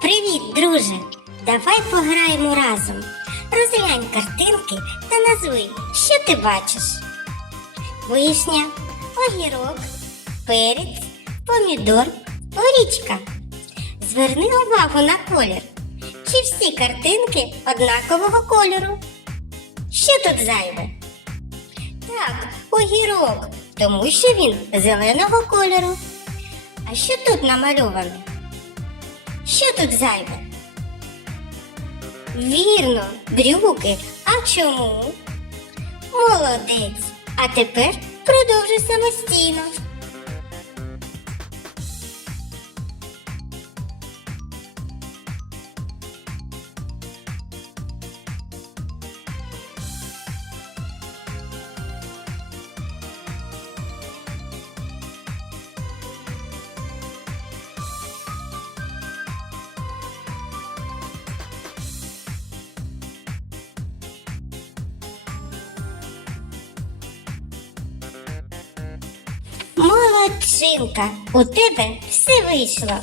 Привіт, друже! Давай пограємо разом. Розглянь картинки та назви, що ти бачиш. Вишня, огірок, перець, помідор, горічка. Зверни увагу на колір. Чи всі картинки однакового кольору? Що тут зайве? Так, огірок, тому що він зеленого кольору. А що тут намальовано? Що тут зайве? Вірно, брюки. А чому? Молодець. А тепер продовжуй самостійно. Молодчинка, у тебе все вийшло.